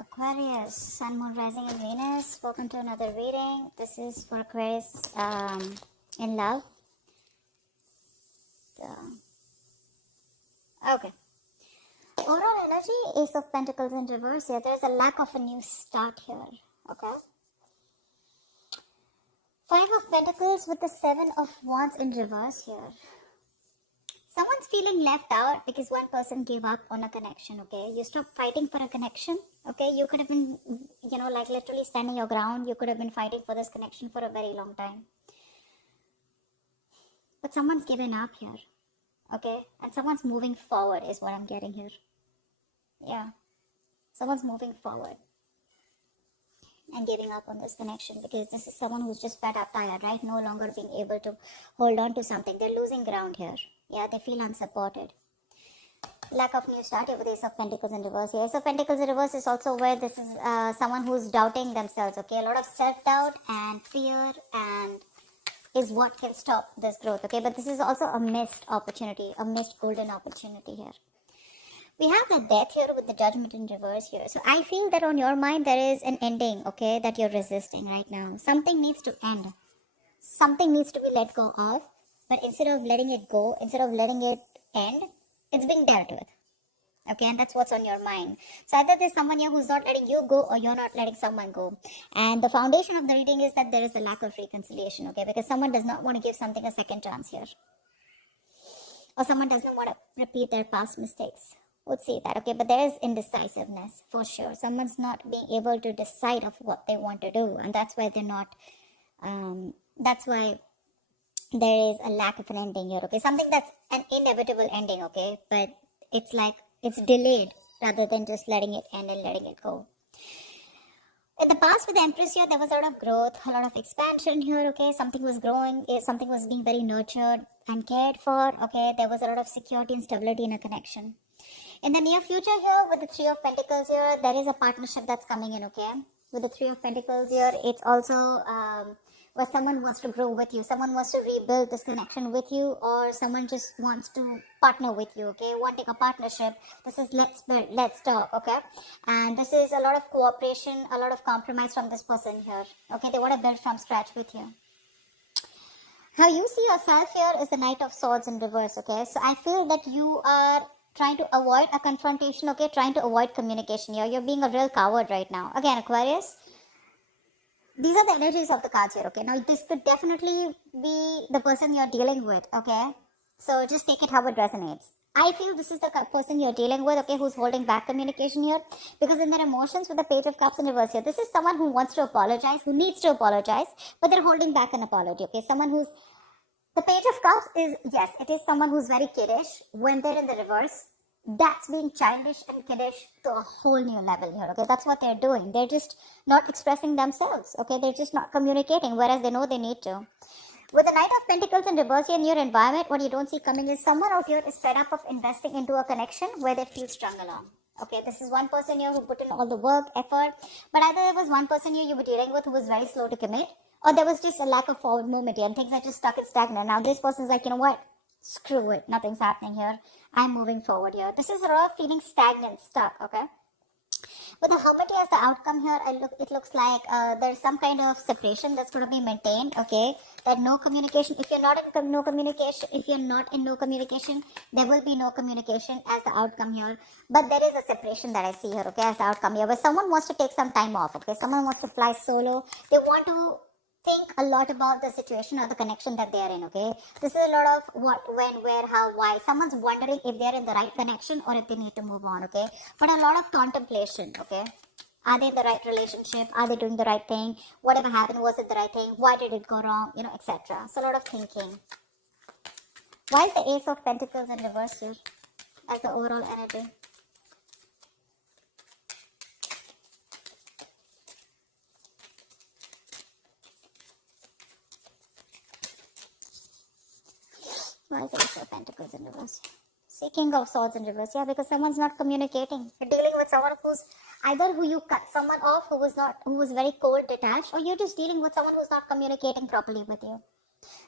Aquarius, Sun, Moon, Rising, and Venus. Welcome to another reading. This is for Aquarius in love. Okay. Overall energy, Ace of Pentacles in reverse here. There's a lack of a new start here. Okay. Five of Pentacles with the Seven of Wands in reverse here. Someone's feeling left out because one person gave up on a connection, okay? You stopped fighting for a connection, okay? You could have been, like literally standing your ground. You could have been fighting for this connection for a very long time. But someone's given up here, okay? And someone's moving forward is what I'm getting here. Yeah. Someone's moving forward and giving up on this connection because this is someone who's just fed up, tired, right? No longer being able to hold on to something. They're losing ground here. Yeah, they feel unsupported. Lack of new start with Ace of Pentacles in reverse. Ace of Pentacles in reverse is also where this is someone who's doubting themselves, okay? A lot of self-doubt and fear and is what can stop this growth, okay? But this is also a missed opportunity, a missed golden opportunity here. We have the Death here with the Judgment in reverse here. So I feel that on your mind there is an ending, okay, that you're resisting right now. Something needs to end. Something needs to be let go of. But instead of letting it go, instead of letting it end, it's being dealt with. Okay, and that's what's on your mind. So either there's someone here who's not letting you go or you're not letting someone go. And the foundation of the reading is that there is a lack of reconciliation, okay? Because someone does not want to give something a second chance here. Or someone doesn't want to repeat their past mistakes. Would see that, okay? But there is indecisiveness for sure. Someone's not being able to decide of what they want to do. And that's why they're not, that's why there is a lack of an ending here, okay? Something that's an inevitable ending, okay? But it's like, it's delayed rather than just letting it end and letting it go. In the past with the Empress here, there was a lot of growth, a lot of expansion here, okay? Something was growing, something was being very nurtured and cared for, okay? There was a lot of security and stability in a connection. In the near future here, with the Three of Pentacles here, there is a partnership that's coming in, okay? With the Three of Pentacles here, it's also where someone wants to grow with you. Someone wants to rebuild this connection with you, or someone just wants to partner with you, okay? Wanting a partnership. This is let's build, let's talk, okay? And this is a lot of cooperation, a lot of compromise from this person here, okay? They want to build from scratch with you. How you see yourself here is the Knight of Swords in reverse, okay? So I feel that you are trying to avoid a confrontation, okay? Trying to avoid communication here. You're being a real coward right now. Again, Aquarius, these are the energies of the cards here, okay? Now, this could definitely be the person you're dealing with, okay? So, just take it how it resonates. I feel this is the person you're dealing with, okay, who's holding back communication here. Because in their emotions with the Page of Cups in reverse here, this is someone who wants to apologize, who needs to apologize, but they're holding back an apology, okay? Someone who's... The Page of Cups is, yes, it is someone who's very kiddish when they're in the reverse. That's being childish and kiddish to a whole new level here, okay? That's what they're doing. They're just not expressing themselves, okay? They're just not communicating, whereas they know they need to. With the Knight of Pentacles in reverse here in your environment, what you don't see coming is someone out here is fed up of investing into a connection where they feel strung along. Okay, this is one person here who put in all the work, effort, but either there was one person here you were dealing with who was very slow to commit, or there was just a lack of forward movement here and things are just stuck and stagnant. Now this person's like, you know what? Screw it. Nothing's happening here. I'm moving forward here. This is a lot of feeling stagnant, stuck, okay? With the Hermit as the outcome here, it looks like there's some kind of separation that's going to be maintained, okay? That no communication. If you're not in no communication, there will be no communication as the outcome here. But there is a separation that I see here, okay, as the outcome here. Where someone wants to take some time off, okay? Someone wants to fly solo. They want to think a lot about the situation or the connection that they are in, okay? This is a lot of what, when, where, how, why. Someone's wondering if they're in the right connection or if they need to move on, okay? But a lot of contemplation, okay? Are they in the right relationship? Are they doing the right thing? Whatever happened, was it the right thing? Why did it go wrong? You know, etc. So a lot of thinking. Why is the Ace of Pentacles in reverse here as the overall energy? Why is the Ace of Pentacles in reverse? King of Swords in reverse. Yeah, because someone's not communicating. You're dealing with someone who's either who you cut someone off who was very cold, detached, or you're just dealing with someone who's not communicating properly with you.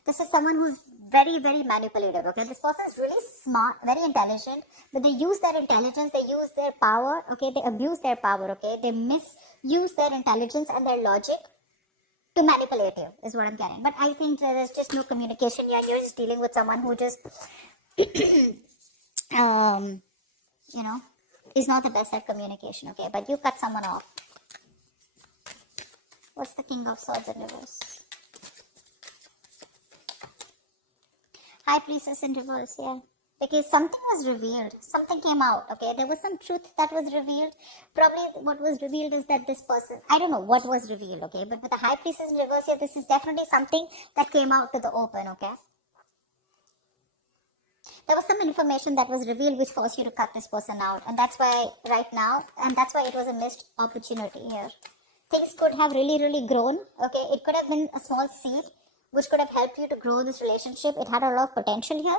This is someone who's very, very manipulative, okay? This person is really smart, very intelligent, but they use their intelligence, they use their power, okay? They abuse their power, okay? They misuse their intelligence and their logic to manipulate you, is what I'm getting. But I think there's just no communication here. You're just dealing with someone who just, you know, is not the best at communication, okay? But you cut someone off. What's the King of Swords in reverse? High Priestess in reverse, yeah. Because something was revealed. Something came out, okay? There was some truth that was revealed. Probably what was revealed is that this person, I don't know what was revealed, okay? But with the High Priestess in reverse here, this is definitely something that came out to the open, okay? There was some information that was revealed which forced you to cut this person out. And that's why right now, and that's why it was a missed opportunity here. Things could have really, really grown, okay? It could have been a small seed which could have helped you to grow this relationship. It had a lot of potential here.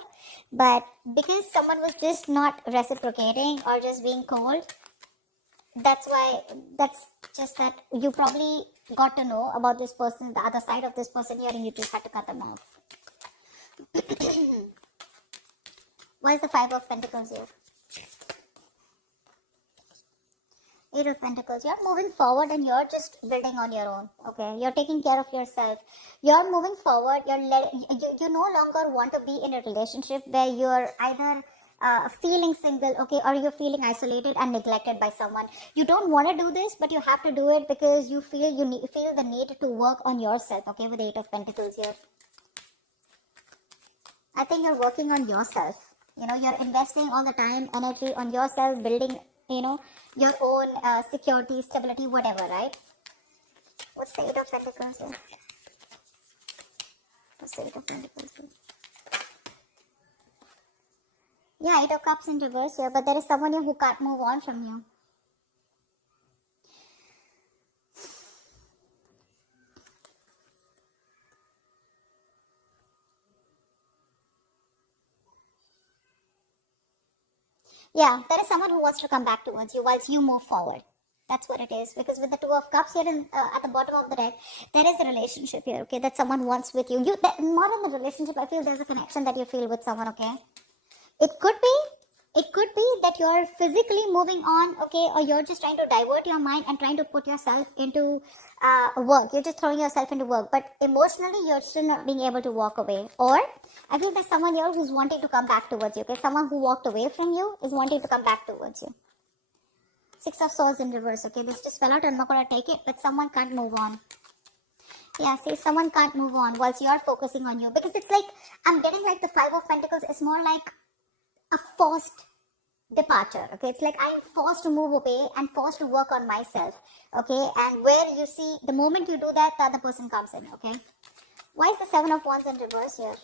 But because someone was just not reciprocating or just being cold, that's just that you probably got to know about this person, the other side of this person here, and you just had to cut them off. Why is the Five of Pentacles here? Eight of Pentacles. You're moving forward and you're just building on your own. Okay, you're taking care of yourself. You're moving forward. You no longer want to be in a relationship where you're either feeling single, okay, or you're feeling isolated and neglected by someone. You don't want to do this, but you have to do it because you feel feel the need to work on yourself. Okay, with the Eight of Pentacles here. I think you're working on yourself. You know, you're investing all the time, energy on yourself, building, you know, your own security, stability, whatever, right? What's the Eight of Pentacles here? What's the Eight of Pentacles here? Yeah, Eight of Cups in reverse here, but there is someone here who can't move on from you. Yeah, there is someone who wants to come back towards you whilst you move forward. That's what it is. Because with the Two of Cups here at the bottom of the deck, there is a relationship here, okay, that someone wants with you. Not in the relationship, I feel there's a connection that you feel with someone, okay? It could be that you're physically moving on, okay, or you're just trying to divert your mind and trying to put yourself into work. You're just throwing yourself into work, but emotionally you're still not being able to walk away. Or I feel there's someone here who's wanting to come back towards you, okay? Someone who walked away from you is wanting to come back towards you. Six of Swords in reverse, okay? This just fell out. I'm not going to take it, but someone can't move on. Yeah, see, someone can't move on whilst you're focusing on you. Because it's like, I'm getting like the Five of Pentacles is more like a forced departure, okay? It's like I'm forced to move away and forced to work on myself, okay? And where you see, the moment you do that, the other person comes in, okay? Why is the Seven of Wands in reverse here?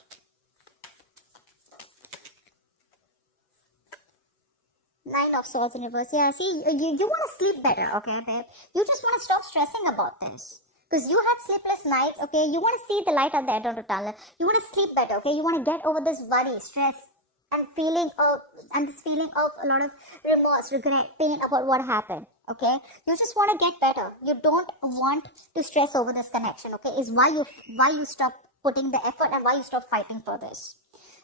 Nine of Swords in reverse. Yeah, see, you want to sleep better, okay, babe? You just want to stop stressing about this. Because you had sleepless nights, okay? You want to see the light at the end of the tunnel. You want to sleep better, okay? You want to get over this worry, stress, and this feeling of a lot of remorse, regret, pain about what happened, okay? You just want to get better. You don't want to stress over this connection, okay? Is why you stop putting the effort and why you stop fighting for this.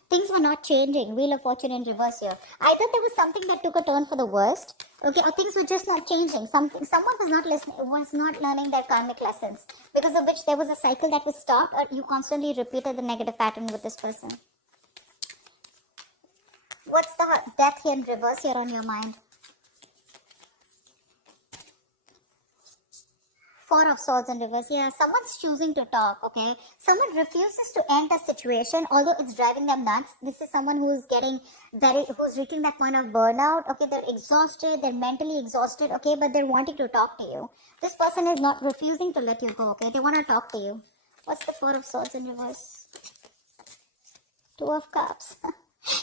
Things were not changing. Wheel of Fortune in reverse here. Either there was something that took a turn for the worst, okay, or things were just not changing. Someone was not listening, was not learning their karmic lessons, because of which there was a cycle that was stopped, or you constantly repeated the negative pattern with this person. What's the Death here in reverse here on your mind? Four of Swords in reverse. Yeah, someone's choosing to talk, okay? Someone refuses to end a situation, although it's driving them nuts. This is someone who's who's reaching that point of burnout, okay? They're exhausted, they're mentally exhausted, okay? But they're wanting to talk to you. This person is not refusing to let you go, okay? They want to talk to you. What's the Four of Swords in reverse? Two of Cups.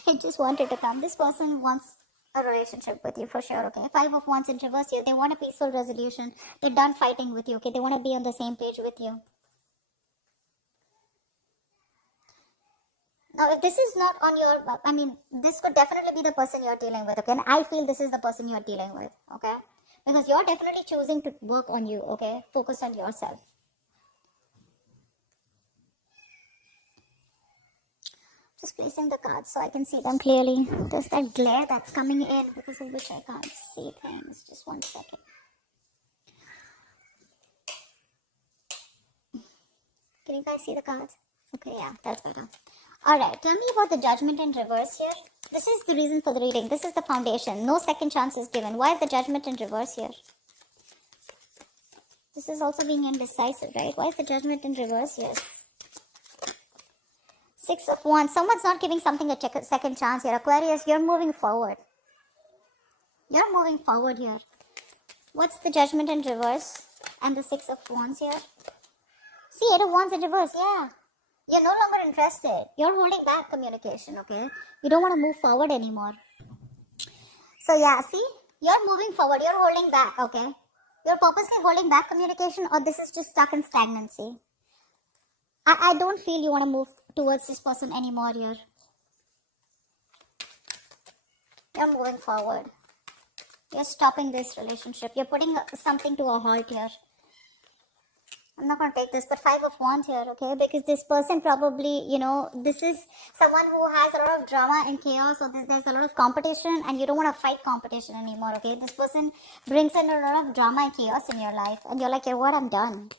It just wanted to come. This person wants a relationship with you for sure, okay? Five of Wands in reverse here. They want a peaceful resolution. They're done fighting with you, okay? They want to be on the same page with you. Now, if this is not on your, this could definitely be the person you're dealing with, okay? And I feel this is the person you're dealing with, okay? Because you're definitely choosing to work on you, okay? Focus on yourself. Just placing the cards so I can see them clearly. There's that glare that's coming in because of which I can't see things. Just 1 second. Can you guys see the cards? Okay, yeah, that's better. Alright, tell me about the judgment in reverse here. This is the reason for the reading. This is the foundation. No second chance is given. Why is the judgment in reverse here? This is also being indecisive, right? Why is the judgment in reverse here? 6 of Wands. Someone's not giving something a second chance here. Aquarius, you're moving forward. You're moving forward here. What's the judgment in reverse? And the 6 of Wands here? See, 8 of Wands in reverse, yeah. You're no longer interested. You're holding back communication, okay? You don't want to move forward anymore. So yeah, see? You're moving forward. You're holding back, okay? You're purposely holding back communication, or this is just stuck in stagnancy. I don't feel you want to move towards this person anymore here. You're moving forward. You're stopping this relationship. You're putting something to a halt here. I'm not going to take this, but 5 of Wands here, okay? Because this person probably, you know, this is someone who has a lot of drama and chaos, or there's a lot of competition, and you don't want to fight competition anymore, okay? This person brings in a lot of drama and chaos in your life, and you're like, you know what, I'm done.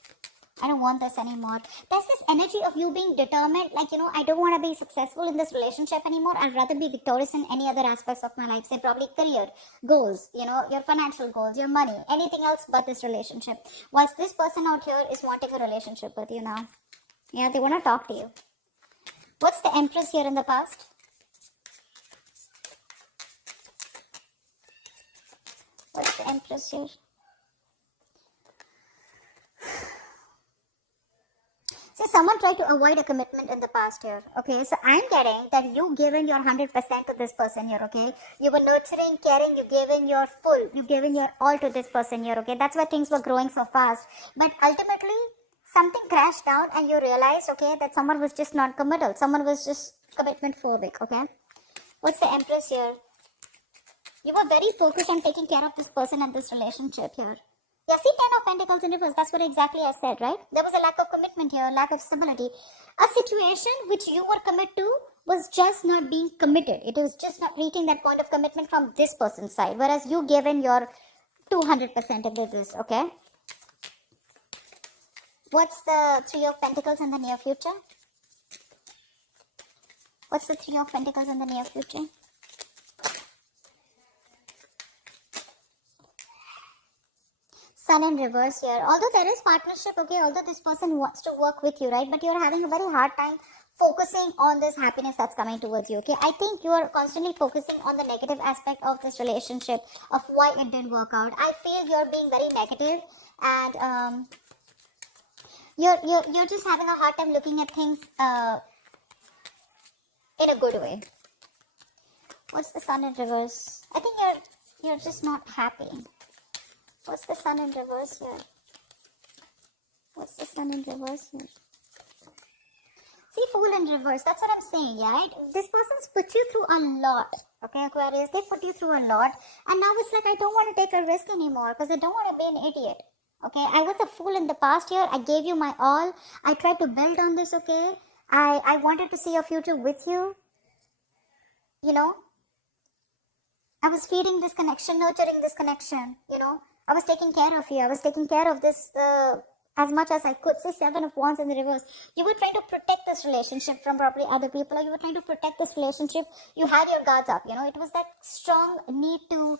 I don't want this anymore. There's this energy of you being determined, like, you know, I don't want to be successful in this relationship anymore. I'd rather be victorious in any other aspects of my life. Say probably career, goals, you know, your financial goals, your money, anything else but this relationship. Whilst this person out here is wanting a relationship with you now. Yeah, they want to talk to you. What's the Empress here in the past? What's the Empress here? So someone tried to avoid a commitment in the past here, okay? So I'm getting that you given your 100% to this person here, okay? You were nurturing, caring, you gave in your full, you gave in your all to this person here, okay? That's why things were growing so fast. But ultimately, something crashed down and you realized, okay, that someone was just not committal. Someone was just commitment phobic, okay? What's the Empress here? You were very focused on taking care of this person and this relationship here. Yeah, see 10 of Pentacles in reverse. That's what exactly I said, right? There was a lack of commitment here, lack of stability. A situation which you were committed to was just not being committed. It was just not reaching that point of commitment from this person's side. Whereas you gave in your 200% of this, okay? What's the 3 of Pentacles in the near future? What's the 3 of Pentacles in the near future? Sun in reverse here. Although there is partnership, okay, although this person wants to work with you, right, but you're having a very hard time focusing on this happiness that's coming towards you, okay? I think you are constantly focusing on the negative aspect of this relationship, of why it didn't work out. I feel you're being very negative, and you're just having a hard time looking at things in a good way. What's the Sun in reverse? I think you're just not happy. What's the Sun in reverse here? What's the Sun in reverse here? See, Fool in reverse. That's what I'm saying, yeah, right? This person's put you through a lot, okay, Aquarius? They put you through a lot. And now it's like, I don't want to take a risk anymore because I don't want to be an idiot, okay? I was a fool in the past year. I gave you my all. I tried to build on this, okay? I wanted to see a future with you. You know? I was feeding this connection, nurturing this connection, you know? I was taking care of you. I was taking care of this as much as I could. See, 7 of Wands in the reverse. You were trying to protect this relationship from probably other people, or you were trying to protect this relationship. You had your guards up, you know. It was that strong need to,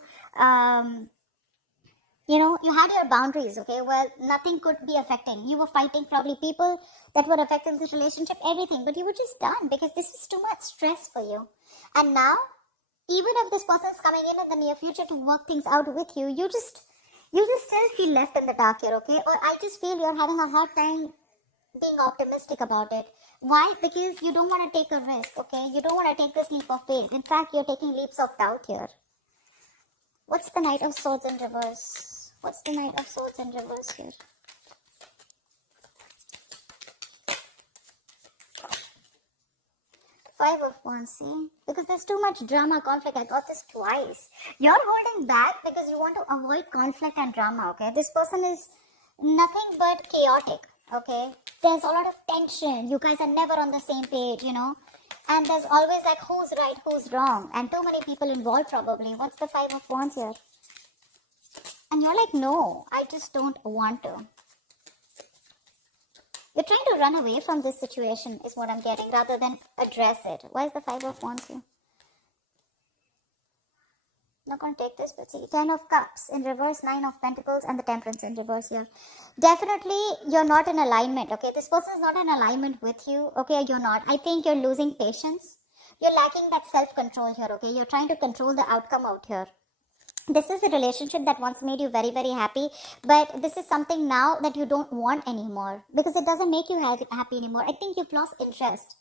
you know, you had your boundaries, okay? Well, nothing could be affecting. You were fighting probably people that were affecting this relationship, everything. But you were just done because this was too much stress for you. And now, even if this person's coming in the near future to work things out with you, you just still feel left in the dark here, okay? Or I just feel you're having a hard time being optimistic about it. Why? Because you don't want to take a risk, okay? You don't want to take this leap of faith. In fact, you're taking leaps of doubt here. What's the Knight of Swords in reverse? What's the Knight of Swords in reverse here? Five of Wands, see? Because there's too much drama, conflict. I got this twice. You're holding back because you want to avoid conflict and drama, okay? This person is nothing but chaotic, okay? There's a lot of tension. You guys are never on the same page, you know? And there's always like who's right, who's wrong, and too many people involved probably. What's the Five of Wands here? And you're like, no, I just don't want to. You're trying to run away from this situation is what I'm getting rather than address it. Why is the Five of Wands here? Not going to take this, but see, 10 of Cups in reverse, 9 of Pentacles, and the Temperance in reverse here. Definitely, you're not in alignment, okay? This person is not in alignment with you, okay? You're not. I think you're losing patience. You're lacking that self-control here, okay? You're trying to control the outcome out here. This is a relationship that once made you very, very happy, but this is something now that you don't want anymore because it doesn't make you happy anymore. I think you've lost interest,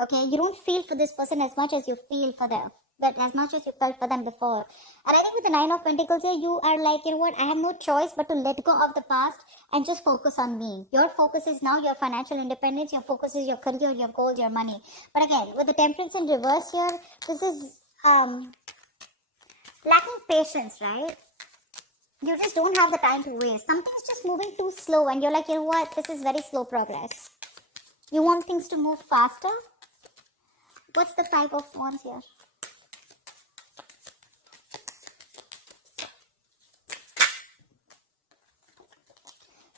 okay? You don't feel for this person as much as you feel for them. But as much as you felt for them before. And I think with the 9 of Pentacles here, you are like, you know what, I have no choice but to let go of the past and just focus on me. Your focus is now your financial independence, your focus is your career, your goals, your money. But again, with the Temperance in reverse here, this is lacking patience, right? You just don't have the time to waste. Something's just moving too slow and you're like, you know what, this is very slow progress. You want things to move faster? What's the Five of Wands here?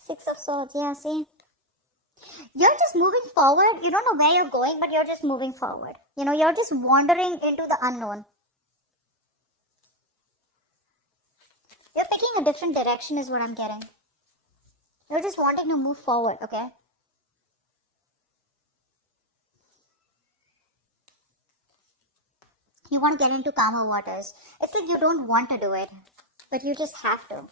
Six of Swords, yeah, see? You're just moving forward. You don't know where you're going, but you're just moving forward. You know, you're just wandering into the unknown. You're picking a different direction is what I'm getting. You're just wanting to move forward, okay? You want to get into calmer waters. It's like you don't want to do it, but you just have to.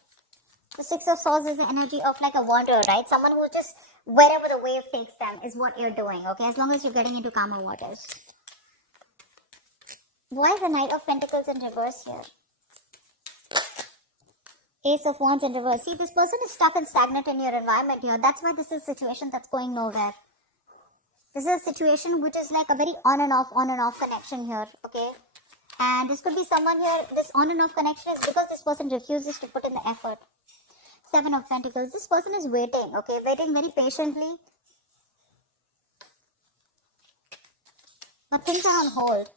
The Six of Swords is the energy of like a wanderer, right? Someone who just, wherever the wave takes them is what you're doing, okay? As long as you're getting into calmer waters. Why is the Knight of Pentacles in reverse here? Ace of Wands in reverse. See, this person is stuck and stagnant in your environment here. That's why this is a situation that's going nowhere. This is a situation which is like a very on and off connection here, okay? And this could be someone here, this on and off connection is because this person refuses to put in the effort. Seven of Pentacles. This person is waiting, okay? Waiting very patiently. But things are on hold.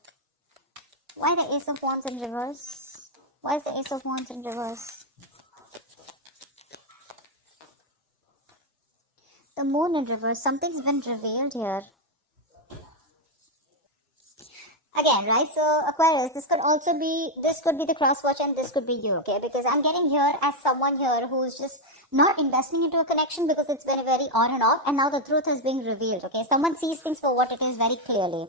Why the Ace of Wands in reverse? Why is the Ace of Wands in reverse? The Moon in reverse. Something's been revealed here. Again, right? So Aquarius, this could be the cross watch and this could be you, okay? Because I'm getting here as someone here who's just not investing into a connection because it's been very on and off, and now the truth is being revealed, okay? Someone sees things for what it is very clearly.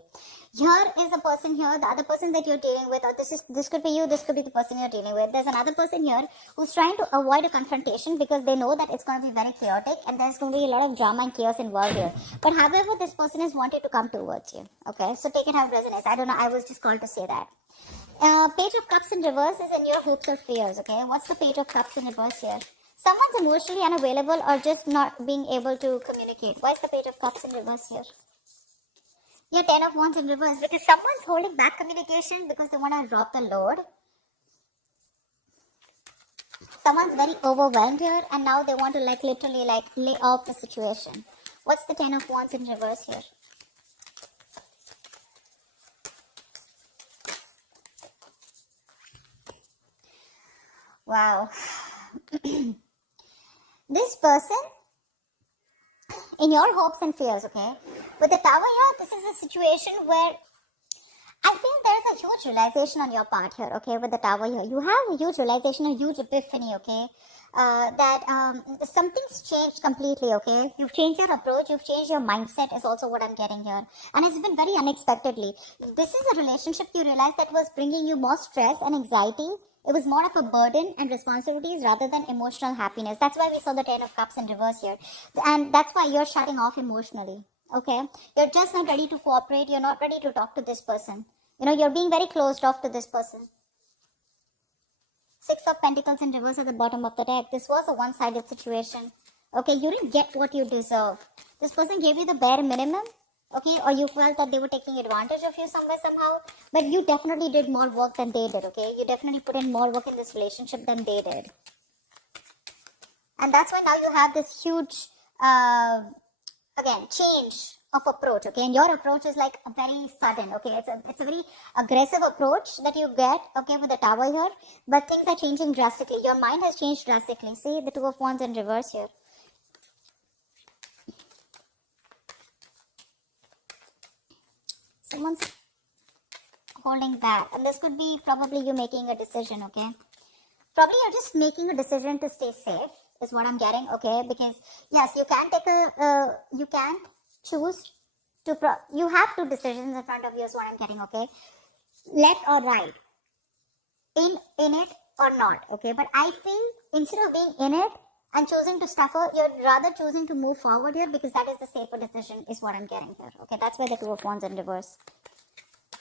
Here is a person here, the other person that you're dealing with, or this could be you, this could be the person you're dealing with. There's another person here who's trying to avoid a confrontation because they know that it's going to be very chaotic and there's going to be a lot of drama and chaos involved here. But however, this person is wanting to come towards you, okay? So take it how it resonates. I don't know, I was just called to say that. Page of Cups in reverse is in your hopes or fears, okay? What's the Page of Cups in reverse here? Someone's emotionally unavailable or just not being able to communicate. Why is the Page of Cups in reverse here? Yeah, 10 of Wands in reverse because someone's holding back communication because they want to drop the load. Someone's very overwhelmed here and now they want to like literally like lay off the situation. What's the 10 of Wands in reverse here? Wow. This person, in your hopes and fears, okay? With the Tower here, this is a situation where I feel there's a huge realization on your part here, okay? With the Tower here, you have a huge realization, a huge epiphany, okay? That something's changed completely, okay? You've changed your approach, you've changed your mindset is also what I'm getting here. And it's been very unexpectedly. This is a relationship you realized that was bringing you more stress and anxiety. It was more of a burden and responsibilities rather than emotional happiness. That's why we saw the 10 of Cups in reverse here. And that's why you're shutting off emotionally, okay? You're just not ready to cooperate. You're not ready to talk to this person. You know, you're being very closed off to this person. Six of Pentacles in reverse at the bottom of the deck. This was a one-sided situation. Okay, you didn't get what you deserve. This person gave you the bare minimum. Okay, or you felt that they were taking advantage of you somewhere, somehow. But you definitely did more work than they did, okay? You definitely put in more work in this relationship than they did. And that's why now you have this huge, again, change of approach, okay, and your approach is like very sudden, okay, it's a very aggressive approach that you get, okay, with the Tower here, but things are changing drastically. Your mind has changed drastically. See the Two of Wands in reverse here. Someone's holding back, and this could be probably you making a decision, okay, probably you're just making a decision to stay safe is what I'm getting, okay, because yes, you can take a you can choose to you have two decisions in front of you is what I'm getting, okay, left or right, in it or not, okay, but I feel instead of being in it and choosing to suffer, you're rather choosing to move forward here because that is the safer decision is what I'm getting here, okay, that's where the Two of Wands in reverse.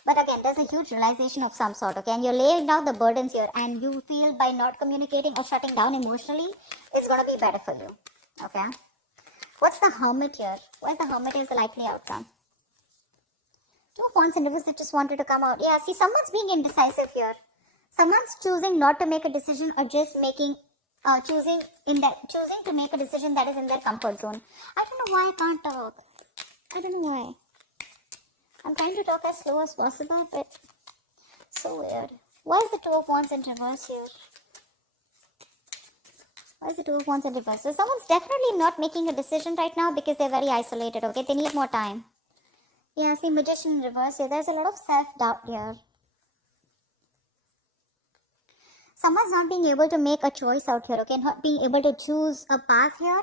But again, there's a huge realization of some sort, okay? And you're laying down the burdens here, and you feel by not communicating or shutting down emotionally, it's going to be better for you, okay? What's the Hermit here? Where's the Hermit is the likely outcome? Two of Wands in reverse that just wanted to come out. Yeah, see, someone's being indecisive here. Someone's choosing not to make a decision or just making, choosing to make a decision that is in their comfort zone. I don't know why I can't talk. I don't know why. I'm trying to talk as slow as possible, but so weird. Why is the Two of Wands in reverse here? Why is the Two of Wands in reverse? So someone's definitely not making a decision right now because they're very isolated, okay? They need more time. Yeah, see, Magician in reverse here. There's a lot of self-doubt here. Someone's not being able to make a choice out here, okay? Not being able to choose a path here.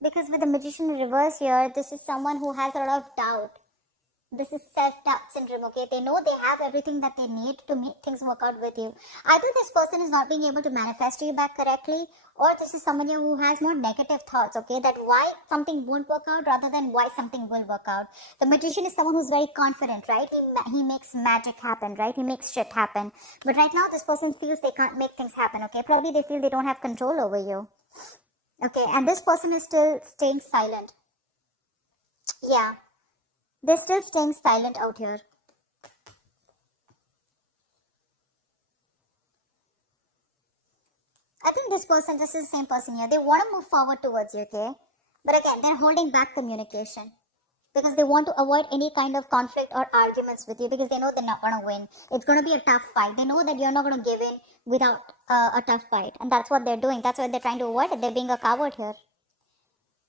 Because with the Magician in reverse here, this is someone who has a lot of doubt. This is self-doubt syndrome, okay? They know they have everything that they need to make things work out with you. Either this person is not being able to manifest you back correctly, or this is someone who has more negative thoughts, okay? That why something won't work out rather than why something will work out. The Magician is someone who's very confident, right? He makes magic happen, right? He makes shit happen. But right now, this person feels they can't make things happen, okay? Probably they feel they don't have control over you. Okay, and this person is still staying silent. Yeah. They're still staying silent out here. I think this is the same person here. They want to move forward towards you, okay? But again, they're holding back communication. Because they want to avoid any kind of conflict or arguments with you because they know they're not going to win. It's going to be a tough fight. They know that you're not going to give in without a tough fight. And that's what they're doing. That's what they're trying to avoid. They're being a coward here.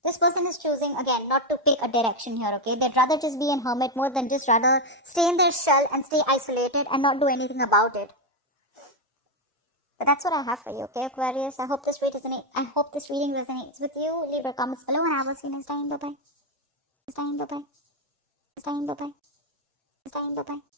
This person is choosing, again, not to pick a direction here, okay? They'd rather just be a hermit more than just rather stay in their shell and stay isolated and not do anything about it. But that's what I have for you, okay, Aquarius? I hope this reading resonates with you. Leave your comments below and I will see you next time. Bye-bye. Next time, bye-bye. Next time, bye-bye. Next time, bye-bye.